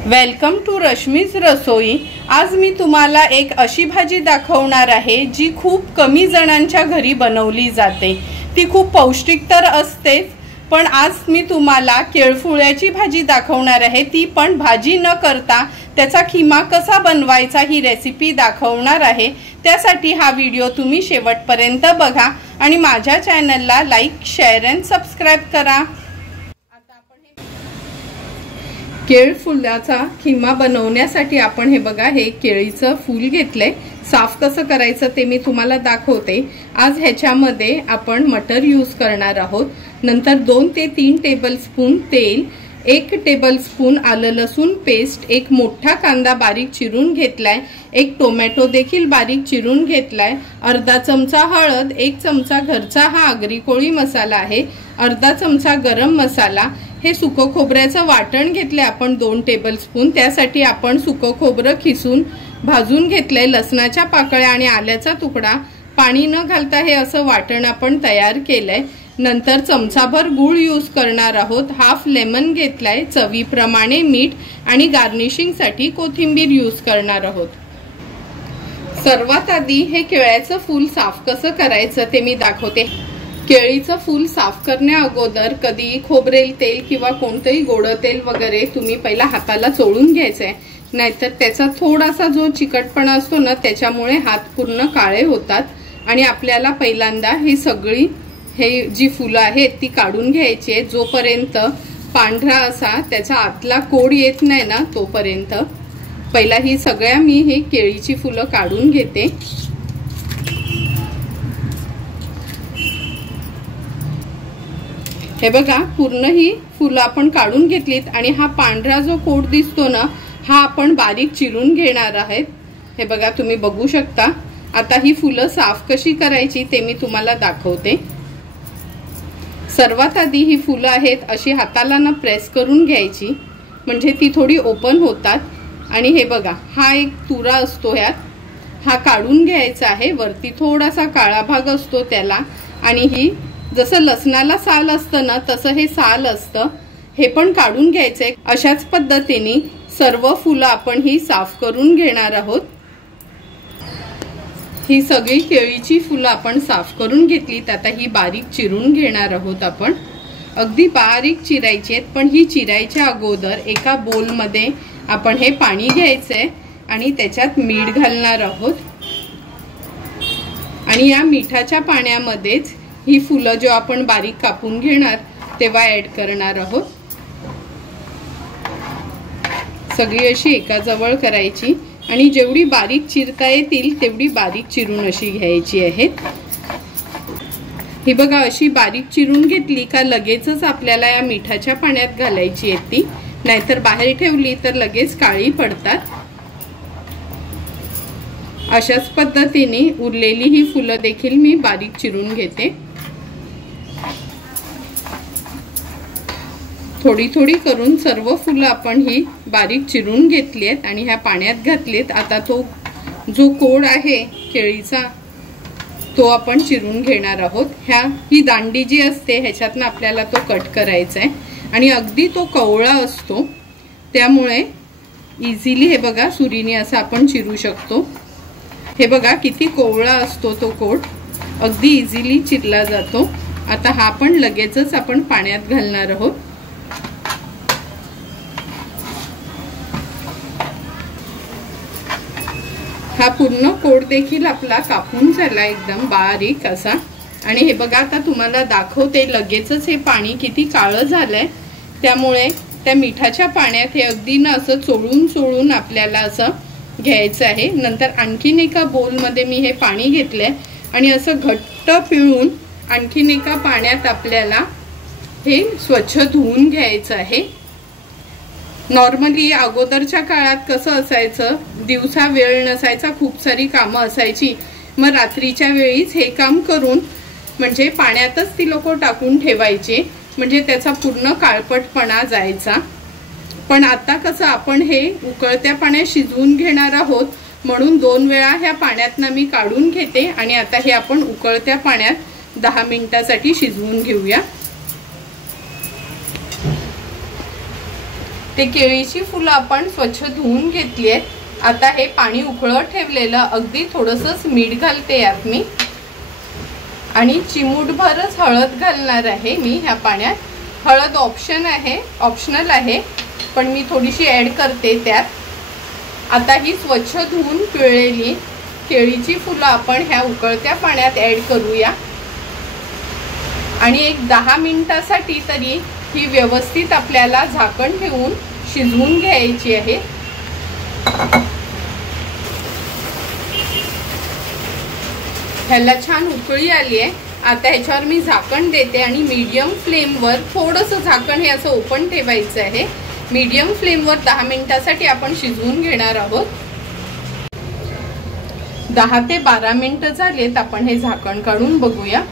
Welcome to Rashmi's रसोई। आज मी तुम्हाला एक अशी भाजी दाखवणार आहे जी खूप कमी जणांच्या घरी बनवली जाते। ती खूप पौष्टिक तर असतेच, पण आज मी तुम्हाला केळफुळ्याची भाजी दाखवणार आहे। ती पण भाजी न करता त्याचा खिमा कसा बनवायचा ही रेसिपी दाखवणार आहे। त्यासाठी हा व्हिडिओ तुम्ही शेवटपर्यंत बघा आणि माझ्या चॅनलला लाईक, शेअर आणि सबस्क्राइब करा। केळफुलाचा खिमा बनवण्यासाठी आपण हे बघा, हे केळीचं फूल घेतलंय। साफ कसं करायचं ते मी तुम्हाला दाखवते। आज ह्याच्यामध्ये आपण मटर यूज करणार आहोत। नंतर 2 ते 3 टेबलस्पून तेल, 1 टेबलस्पून आलं लसूण पेस्ट, एक मोठा कांदा बारीक चिरून घेतलाय, एक टोमॅटो देखील बारीक चिरून घेतलाय, अर्धा चमचा हळद, 1 चमचा घरचा हा आगरी कोळी मसाला आहे, अर्धा चमचा गरम मसाला। हे सुकं खोबऱ्याचं वाटण घेतले आपण 2 टेबलस्पून। त्यासाठी आपण सुकं खोबरं खिसून भाजून घेतलंय, लसणाच्या पाकळ्या आणि आल्याचा तुकडा, पाणी न घालता हे असं वाटण आपण तयार केलंय। नंतर चमचाभर गूळ यूज करणार आहोत, हाफ लेमन घेतलाय, चवीप्रमाणे मीठ आणि गार्निशिंग साठी कोथिंबीर यूज करणार आहोत। सर्वात आधी हे केळ्याचं फूल साफ कसं करायचं ते मी दाखवते। केळीचं फूल साफ करण्या अगोदर कधी खोबरेल तेल किंवा कोणतेही गोड तेल वगैरे तुम्ही पहिला हाताला चोळून घ्यायचंय, नाहीतर त्याचा थोडासा जो चिकटपणा असतो ना त्याच्यामुळे हात पूर्ण काळे होतात। आणि आपल्याला पहिल्यांदा ही सगळी जी फुलं आहेत ती काढून घ्यायची आहे, जोपर्यंत पांढरा असा त्याचा आतला कोड येत नाही ना तोपर्यंत। पहिला ही सगळ्या मी ही केळीची फुलं काढून घेते। हे बघा, पूर्ण ही फुलं आपण काढून घेतलीत आणि हा पांढरा जो कोड दिसतो ना हा आपण बारीक चिरून घेणार आहोत। हे बघा, तुम्ही बघू शकता। आता ही फुलं साफ कशी करायची ते मी तुम्हाला दाखवते। सर्वात आधी ही फुलं आहेत अशी हाताला ना प्रेस करून घ्यायची, म्हणजे ती थोडी ओपन होतात। आणि हे बघा, हा एक तुरा असतो ह्यात, हा काढून घ्यायचा आहे। वरती थोडासा काळा भाग असतो त्याला, आणि ही जसं लसणाला साल असतं ना तसं हे साल असतं, हे पण काढून घ्यायचंय। अशाच पद्धतीने सर्व फुलं आपण ही साफ करून घेणार आहोत। ही सगळी केळीची फुलं आपण साफ करून घेतलीत। आता ही बारीक चिरून घेणार आहोत आपण। अगदी बारीक चिरायची आहेत, पण ही चिरायच्या अगोदर एका बोलमध्ये आपण हे पाणी घ्यायचंय आणि त्याच्यात मीठ घालणार आहोत। आणि या मिठाच्या पाण्यामध्येच ही फुलं जो आपण बारीक कापून घेणार तेव्हा ऍड करणार आहोत। सगळी अशी एका जवळ करायची आणि जेवढी बारीक चिरता येतील तेवढी बारीक चिरून अशी घ्यायची आहेत। ही बघा, अशी बारीक चिरून घेतली का लगेचच आपल्याला या मिठाच्या पाण्यात घालायची आहे ती, नाहीतर बाहेर ठेवली तर लगेच काळी पडतात। अशाच पद्धतीने उरलेली ही फुलं देखील मी बारीक चिरून घेते। थोडी थोडी करून सर्व फुलं आपण ही बारीक चिरून घेतली आहेत आणि ह्या पाण्यात घातलीत। आता तो जो कोड आहे केळीचा तो आपण चिरून घेणार आहोत। ही दांडी जी असते ह्याच्यातनं आपल्याला तो कट करायचा आहे आणि अगदी तो कवळा असतो, त्यामुळे इझिली हे बघा सुरीने असं आपण चिरू शकतो। हे बघा किती कोवळा असतो तो कोड, अगदी इझिली चिरला जातो। आता हा पण लगेचच आपण पाण्यात घालणार आहोत। हा पूर्ण कोड देखील आपला कापून झाला एकदम बारीक असा। आणि हे बघा, आता तुम्हाला दाखवते लगेचच हे पाणी किती काळं झालंय, त्यामुळे त्या मिठाच्या पाण्यात हे अगदी ना असं चोळून चोळून आपल्याला असं घ्यायचं आहे। नंतर आणखीन एका बोलमध्ये मी हे पाणी घेतलंय आणि असं घट्ट पिळून आणखीन एका पाण्यात आपल्याला हे स्वच्छ धुवून घ्यायचं आहे। नॉर्मली अगोदरच्या काळात कसं असायचं, दिवसा वेळ नसायचा, खूप सारी कामं असायची, मग रात्रीच्या वेळीच हे काम करून म्हणजे पाण्यातच ती लोक टाकून ठेवायचे, म्हणजे त्याचा पूर्ण काळपटपणा जायचा। पण आता कसं आपण हे उकळत्या पाण्यात शिजवून घेणार आहोत, म्हणून 2 वेळा ह्या पाण्यातनं मी काढून घेते आणि आता हे आपण उकळत्या पाण्यात 10 मिनिटांसाठी शिजवून घेऊया। ते केळीची फुलं आपण स्वच्छ धुवून घेतली आहेत. आता हे पाणी उकळत ठेवलेलं अगदी थोडंसंच मीठ घालते यात मी आणि चिमूटभरच हळद घालणार आहे मी ह्या पाण्यात. हळद ऑप्शनल आहे पण मी थोडीशी ॲड करते त्यात. आता ही स्वच्छ धुवून पिळलेली केळीची फुलं आपण ह्या उकळत्या पाण्यात ॲड करूया आणि एक 10 मिनिटासाठी तरी ही व्यवस्थित आपल्याला झाकण ठेवून शिजवून घ्यायची आहे. ह्याला छान उकळी आली आहे. आता ह्याच्यावर मी झाकण देते आणि मीडियम फ्लेमवर थोडंसं झाकण हे असं ओपन ठेवायचं आहे. मीडियम फ्लेमवर 10 मिनिटासाठी आपण शिजवून घेणार आहोत. 10 ते 12 मिनिटं झालेत. आपण हे झाकण काढून बघूया.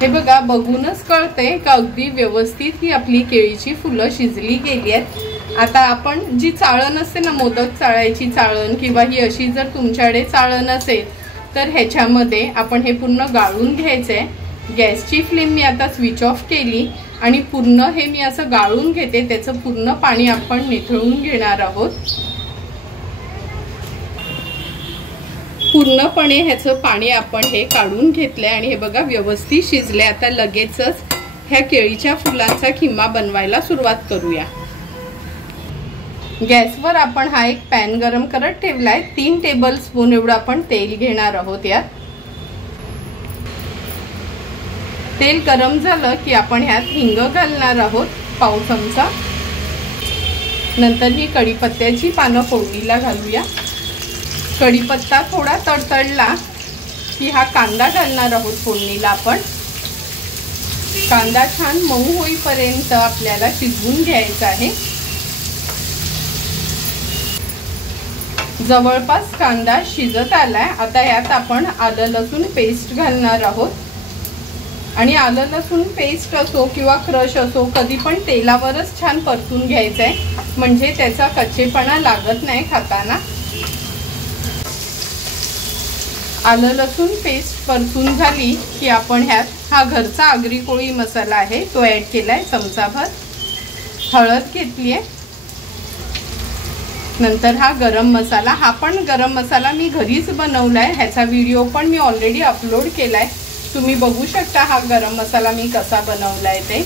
हे बघा, बघूनच कळते का अगदी व्यवस्थित ही आपली केळीची फुलं शिजली गेली आहेत. आता आपण जी चाळण असते ना, मोदक चाळायची चाळण किंवा ही अशी जर तुमच्याकडे चाळण असेल तर ह्याच्यामध्ये आपण हे पूर्ण गाळून घ्यायचंय. गॅसची फ्लेम मी आता स्विच ऑफ केली आणि पूर्ण हे मी असं गाळून घेते. त्याचं पूर्ण पाणी आपण निथळून घेणार आहोत. पूर्णपणे ह्याचं पाणी आपण हे काढून घेतलंय आणि हे बघा व्यवस्थित शिजले. आता लगेचच ह्या केळीच्या फुलांचा खिमा बनवायला सुरुवात करूया. गॅसवर आपण हा एक पॅन गरम करत ठेवलाय. 3 टेबलस्पून एवढं आपण तेल घेणार आहोत. यात तेल गरम झालं की आपण ह्यात हिंग घालणार आहोत, पाव चमचा. नंतर ही कढीपत्त्याची पानं फोडणीला घालूया. कढीपत्ता थोडा तडतडला की हा कांदा घालणार आहोत फोडणीला आपण. कांदा छान मऊ होईपर्यंत आपल्याला शिजवून घ्यायचा आहे. जवळपास कांदा शिजत आलाय. आता यात आपण आलं लसूण पेस्ट घालणार आहोत आणि आलं लसूण पेस्ट असो किंवा क्रश असो कधी पण तेलावरच छान परतून घ्यायचंय म्हणजे त्याचा कच्चेपणा लागत नाही खाताना. आलं लसूण पेस्ट परतून झाली की आपण ह्यात हा घरचा आगरी कोळी मसाला आहे तो ॲड केलाय चमचाभर. हळद घेतली आहे. नंतर हा गरम मसाला, हा पण गरम मसाला मी घरीच बनवलाय. ह्याचा व्हिडिओ पण मी ऑलरेडी अपलोड केलाय, तुम्ही बघू शकता हा गरम मसाला मी कसा बनवलाय ते.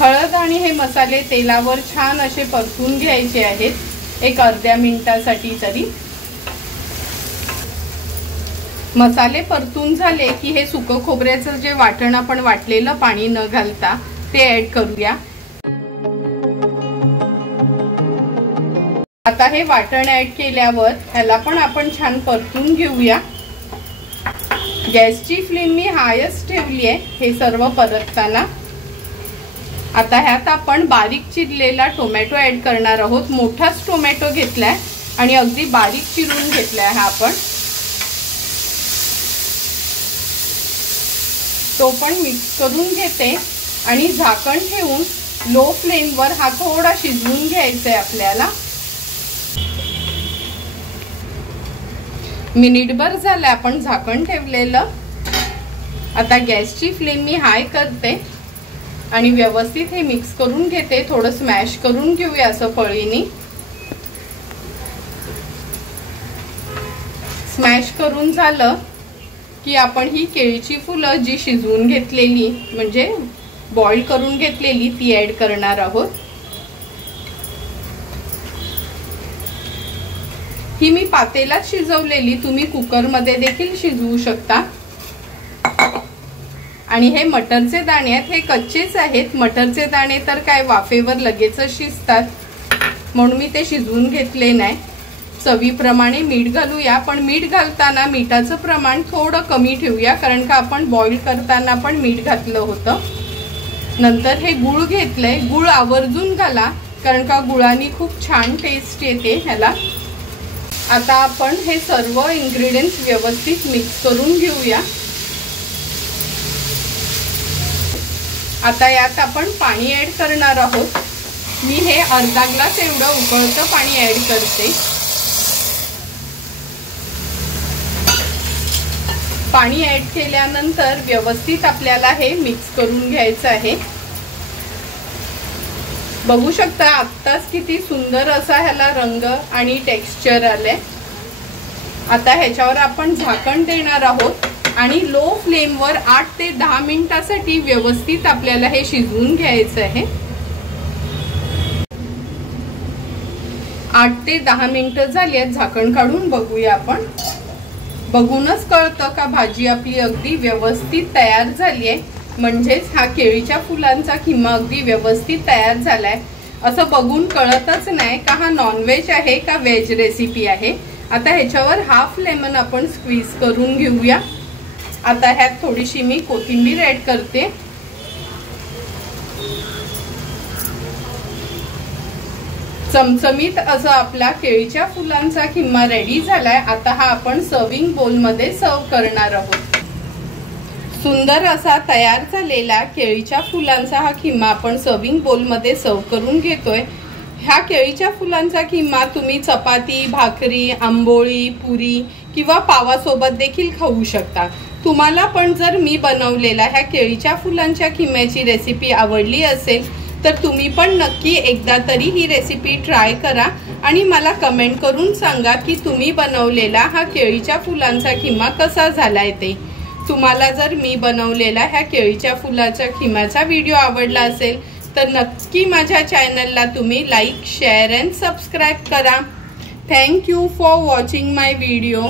हळद आणि हे मसाले तेलावर छान असे परतून घ्यायचे आहेत एक अर्ध्या मिनिटासाठी तरी. मसाले परतून झाले की हे सुकं खोबऱ्याचं जे वाटण आपण वाटलेलं पाणी न घालता ते ॲड करूया. आता हे वाटण ॲड केल्यावर ह्याला पण आपण छान परतून घेऊया. गॅसची फ्लेम मी हायच ठेवली आहे हे सर्व परतताना. आता ह्यात आपण बारीक चिरलेला टोमॅटो ॲड करणार आहोत. मोठाच टोमॅटो घेतलाय आणि अगदी बारीक चिरून घेतलाय हा आपण. तो पण मिक्स करून घेते आणि झाकण ठेवून लो फ्लेमवर हा थोडा शिजवून घ्यायचा आहे आपल्याला. मिनिटभर झालं आपण झाकण ठेवलेलं. आता गॅसची फ्लेम मी हाय करते आणि व्यवस्थित हे मिक्स करून घेते. थोडं स्मॅश करून घेऊया असं पळीने. स्मॅश करून झालं की आपण ही केळीची फुलं जी शिजवून घेतलेली म्हणजे बॉईल करून घेतलेली ती ॲड करणार आहोत. ही मी पातेल्यात शिजवलेली, तुम्ही कुकरमध्ये देखील शिजवू शकता. आणि हे मटरचे दाणे आहेत, हे कच्चेच आहेत. मटरचे दाणे तर काय वाफेवर लगेच शिजतात म्हणून मी ते शिजवून घेतले नाही. चवीप्रमाणे मीठ घालूया, पण मीठ घालताना मिठाचं प्रमाण थोडं कमी ठेवूया कारण का आपण बॉईल करताना पण मीठ घातलं होतं. नंतर हे गूळ घेतलंय. गूळ आवर्जून घाला कारण का गुळाने खूप छान टेस्ट येते ह्याला. आता आपण हे सर्व इन्ग्रेडियंट्स व्यवस्थित मिक्स करून घेऊया. आता यात आपण पाणी ॲड करणार आहोत. मी हे अर्धा ग्लास एवढं उकळतं पाणी ॲड करते. पाणी ॲड केल्यानंतर व्यवस्थित आपल्याला हे मिक्स करून घ्यायचं आहे. बघू शकता आत्ताच किती सुंदर असा ह्याला रंग आणि टेक्स्चर आले। आता ह्याच्यावर आपण झाकण देणार आहोत आणि लो फ्लेमवर 8 ते 10 मिनिटांसाठी व्यवस्थित आपल्याला हे शिजवून घ्यायचं आहे। 8 ते 10 मिनिटं झाली आहेत, झाकण काढून बघूया आपण। बघूनच कळतं का भाजी आपली अगदी व्यवस्थित तयार झाली आहे, म्हणजेच हा केळीच्या फुलांचा किमा अगदी व्यवस्थित तयार झालाय। असं बघून कळतच नाही का हा नॉनव्हेज आहे का व्हेज रेसिपी आहे। आता ह्याच्यावर हाफ लेमन आपण स्क्वीज करून घेऊया। आता ह्यात थोडीशी मी कोथिंबीर ऍड करते। चमचमीत असं आपला केळीच्या फुलांचा किमा रेडी झालाय। आता हा आपण सर्विंग बोल मध्ये सर्व करणार आहोत। सुंदर असा तयार झालेला केळीच्या फुलांचा हा किमा आपण सर्विंग बोल मध्ये सर्व करून घेतोय। ह्या केळीच्या फुलांचा किमा तुम्ही चपाती, भाकरी, आंबोळी, पुरी किंवा पावासोबत देखील खाऊ शकता। तुम्हाला पण जर मी बनवलेला ह्या केळीच्या फुलांच्या किम्याची रेसिपी आवडली असेल तर तुम्ही पण नक्की एकदा तरी ही रेसिपी ट्राय करा आणि मला कमेंट करून सांगा की तुम्ही बनवलेला हा केळीच्या फुलांचा किमा कसा झालाय ते। तुम्हाला जर मी बनवलेला ह्या केळीच्या फुलाच्या किम्याचा व्हिडिओ आवडला असेल तर नक्की माझ्या चॅनलला तुम्ही लाईक, शेअर अँड सबस्क्राईब करा। Thank you for watching my video.